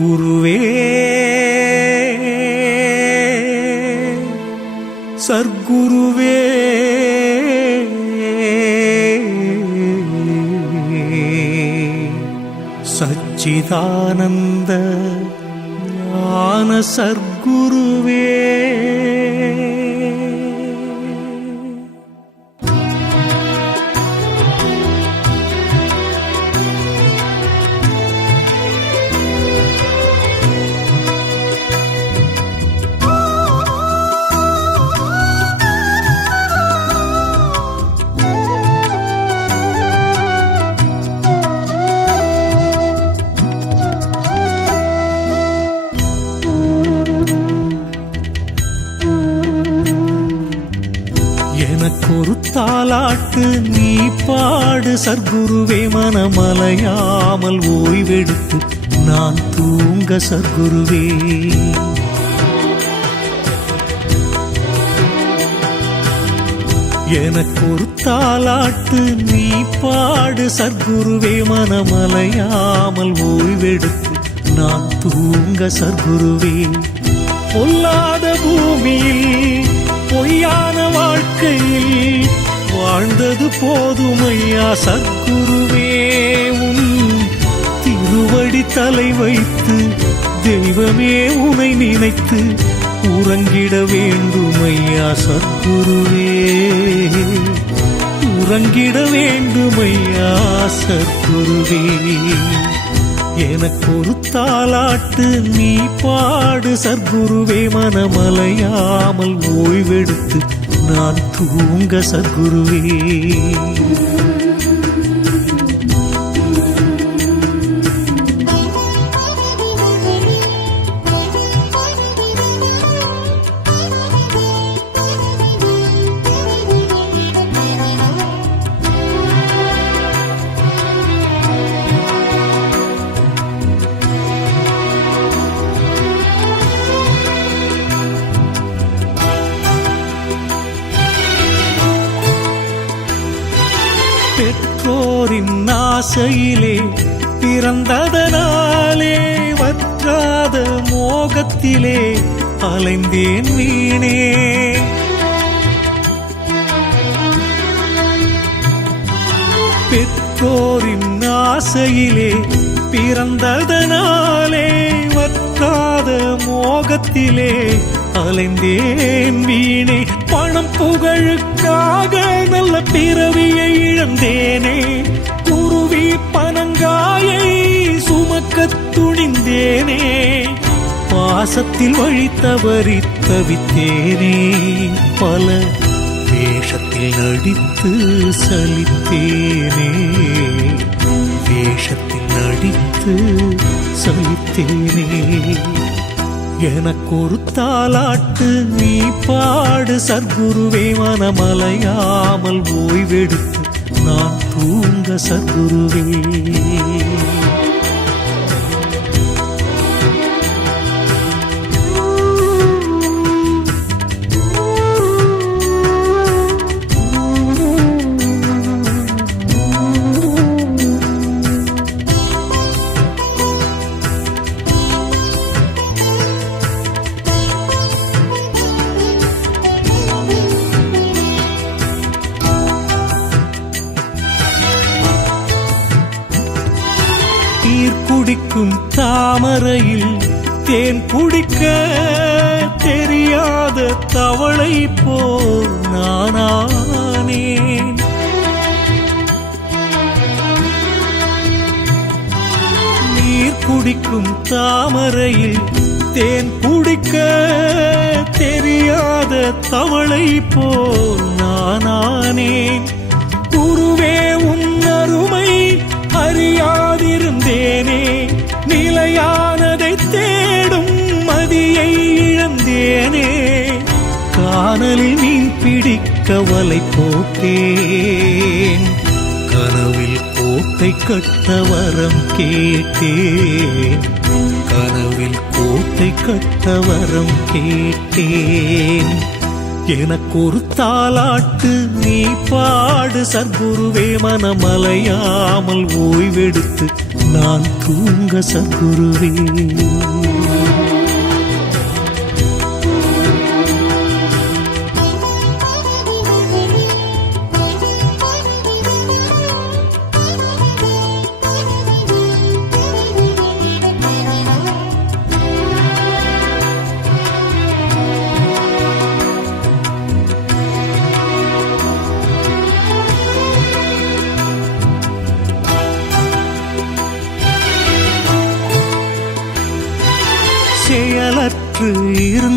குருவே. சர்க்குருவே. சச்சிதானந்த ஞான சர்க்குருவே. தாலாட்டு நீ பாடு. சர்க்குருவே மனமலையாமல் ஓய்வெடுத்து நான் தூங்க சர்க்குருவே. எனக்கு ஒரு தாலாட்டு நீ பாடு. சர்க்குருவே மனமலையாமல் ஓய்வெடுத்து நான் தூங்க சர்க்குருவே. பொல்லாத பூமியில் பொய்யான வாழ்க்கையில் வாழ்ந்தது போதுமையா சத்குருவே உன் திருவடி தலை வைத்து தெய்வமே உனை நினைத்து உறங்கிட வேண்டுமையா சத்குருவே? உறங்கிட வேண்டுமையா சத்குருவே? எனக்கு ஒரு தாளாட்டு நீ பாடு சத்குருவே மனமலையாமல் ஓய்வெடுத்து நான் தூங்க சத்குருவே. ஆசையிலே பிறந்ததனாலே வற்றாத மோகத்திலே அலைந்தேன் வீணே. பெற்றோரின் ஆசையிலே பிறந்ததனாலே வற்றாத மோகத்திலே அலைந்தேன் வீணே. பணம் புகழுக்காக நல்ல பிறவியை இழந்தேனே. துணிந்தேனே பாசத்தில் வழி தவறி தவித்தேனே பல வேஷத்தில் நடித்து சலித்தேனே. வேஷத்தில் நடித்து சலித்தேனே. எனக்கொரு தாலாட்டு நீ பாடு. சர்க்குருவே மனமலையாமல் ஓய்வெடுத்து நான் தூங்க சர்க்குருவே தாமரையில் தேன் குடிக்க தெரியாத தவளை போல் நானானேன். நீர் குடிக்கும் தாமரையில் தேன் குடிக்க தெரியாத தவளை போல் நானானேன். கவலை போட்டேன். கனவில் கோட்டை கட்ட வரம் கேட்டேன். கனவில் கோட்டை கட்ட வரம் கேட்டேன். எனக்கு ஒரு தாலாட்டு நீ பாடு. சர்க்குருவே மனமலையாமல் ஓய்வெடுத்து நான் தூங்க சர்க்குருவே.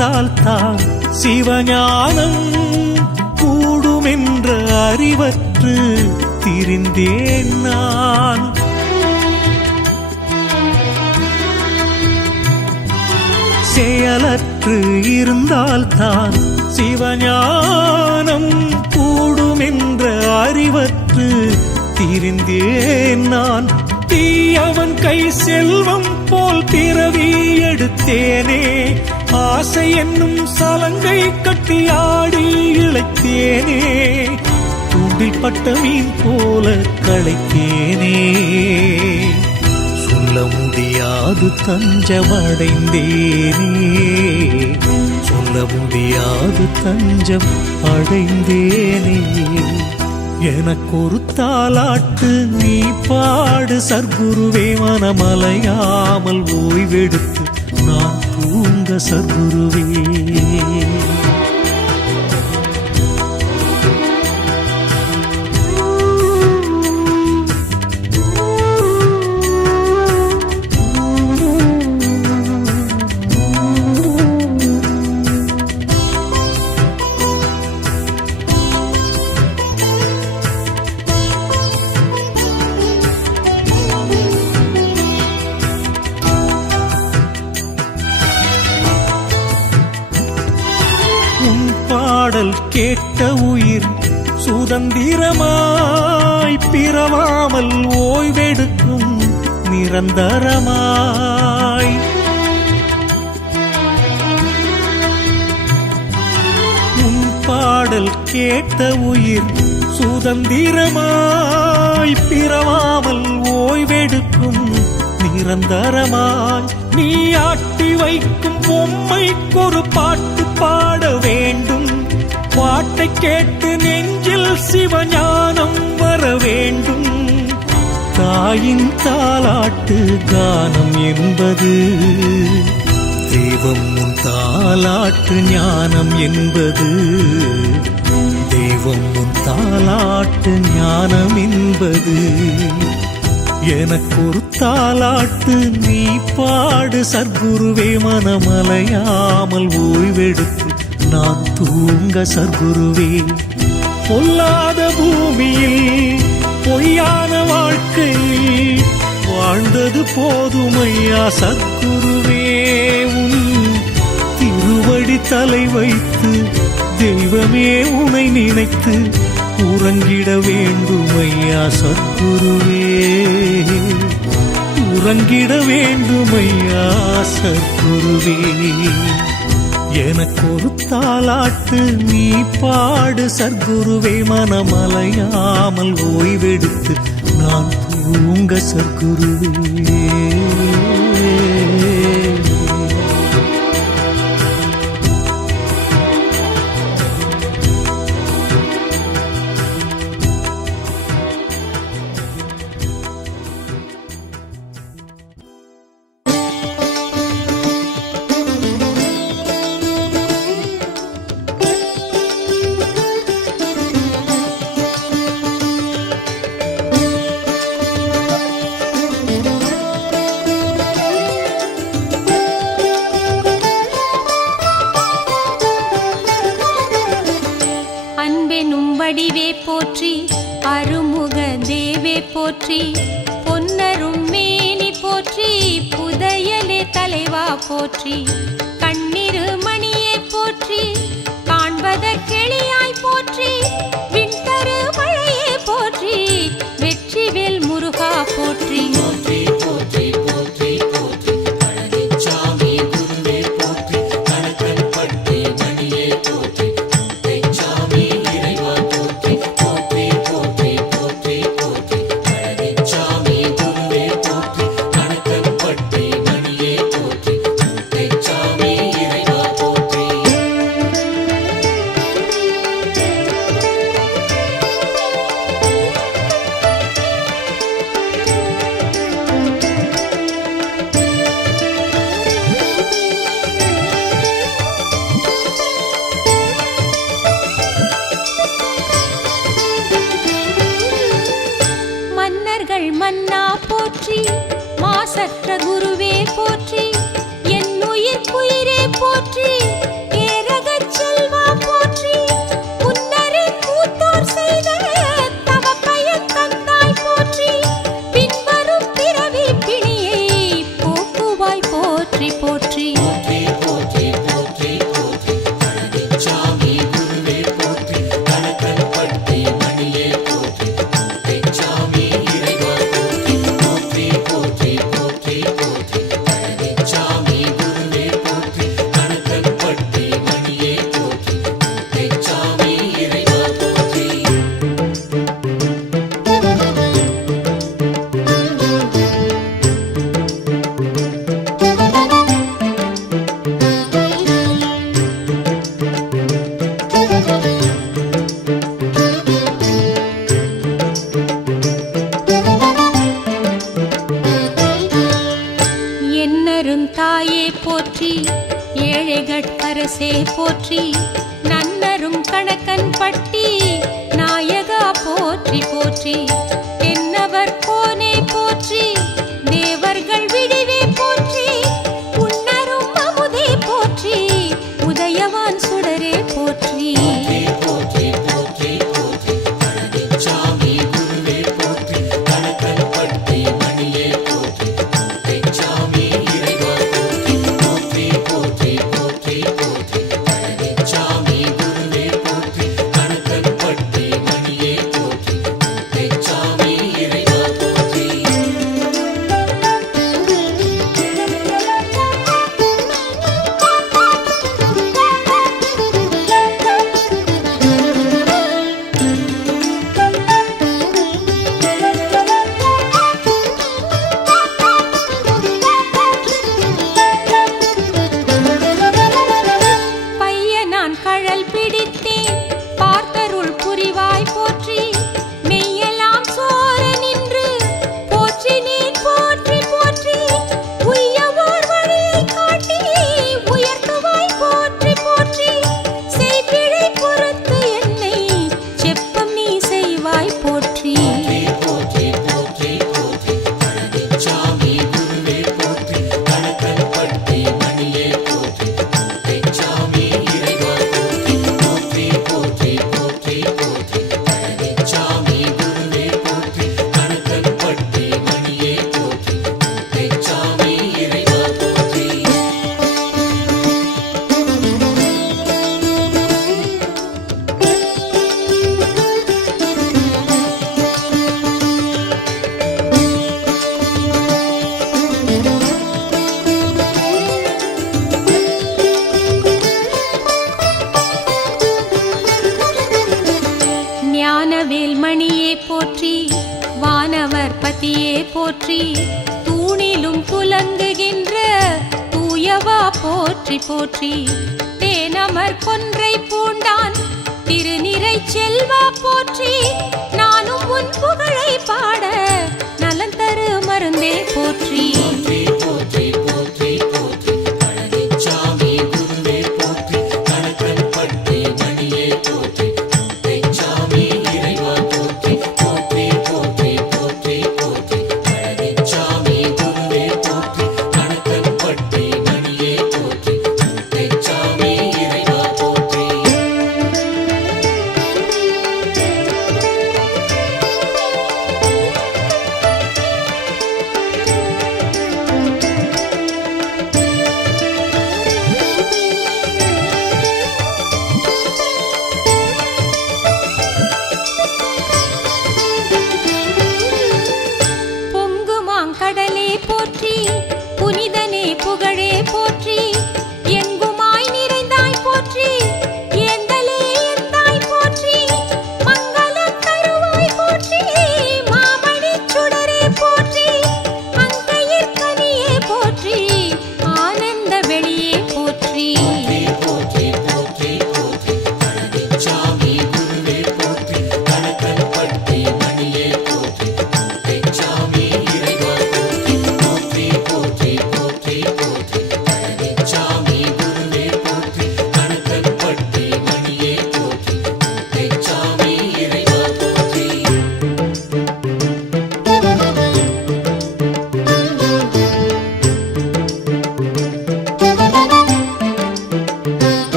இருந்தால்தான் சிவஞானம் கூடுமென்ற அறிவற்று திரிந்தேன் நான். செயலற்று இருந்தால்தான் சிவஞானம் கூடுமென்ற அறிவற்று திரிந்தேன் நான். தீயவன் கை செல்வம் போல் பிறவி எடுத்தேனே ஆசை என்னும் சலங்கை கட்டி ஆடி இழைத்தேனே. தூண்டில் பட்ட மீன் போல களைத்தேனே. சொல்ல முடியாது தஞ்சமடைந்தேனே. சொல்ல முடியாது தஞ்சம் அடைந்தேனே. எனக்கு ஒரு தாலாட்டு நீ பாடு சர்க்குருவே மனமலையாமல் ஓய்வெடுத்து நான் தூங்க நிரந்தரமாய். உன் பாடல் கேட்ட உயிர் சுதந்திரமாய் பிறவாமல் ஓய்வெடுக்கும் நிரந்தரமாய். நீ ஆட்டி வைக்கும் பொம்மைக்கு ஒரு பாட்டு பாட வேண்டும். பாட்டை கேட்டு நெஞ்சில் சிவஞானம் வர வேண்டும். தாயின் தாலாட்டு கானம் என்பது. தெய்வம் உன் தாலாட்டு ஞானம் என்பது. தெய்வம் உன் தாலாட்டு ஞானம் என்பது. எனக்கொரு தாலாட்டு நீ பாடு சர்க்குருவே மனமலையாமல் ஓய்வெடுத்து நான் தூங்க சர்க்குருவே. பொல்லாத பூமியில் பொய்யான வாழ்க்கை. வாழ்ந்தது போதுமையா சத்குருவே உன் திருவடி தலை வைத்து தெய்வமே உனை நினைத்து உறங்கிட வேண்டுமையா சத்குருவே. உறங்கிட வேண்டுமையா சத்குருவே. எனக்கு ஒரு தாளாட்டு நீ பாடு சர்க்குருவே மனமலையாமல் ஓய்வெடுத்து நான் தூங்க சர்க்குருவே. மாசற்ற குருவே போற்றி என் உயிர் குயில் போற்றி. தேனமர் கொன்றை பூண்டான். திருநிறை செல்வா போற்றி.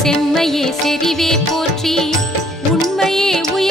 செம்மையே செறிவே போற்றி உண்மையே உயிர்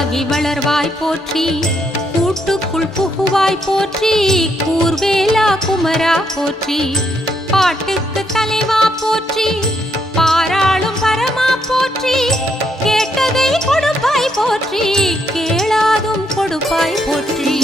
கூறாகி வளர்வாய் போற்றி கூட்டுக்குள் புகுவாய் போற்றி கூர்வேலா குமரா போற்றி பாட்டுக்கு தலைவா போற்றி பாராளும் பரமா போற்றி கேட்டதை கொடுப்பாய் போற்றி கேளாதும் கொடுப்பாய் போற்றி.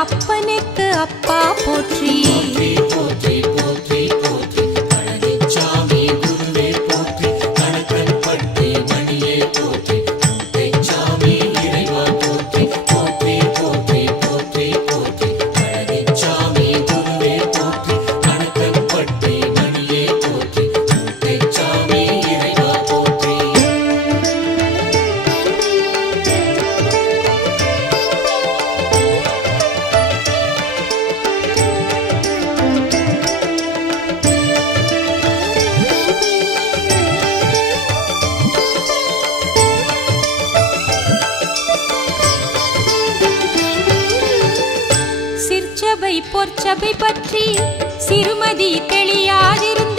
அப்பனுக்கு அப்பா போற்றி. சிற்சபை பொற்சபை பற்றி சிறுமதி தெளியாதிருந்த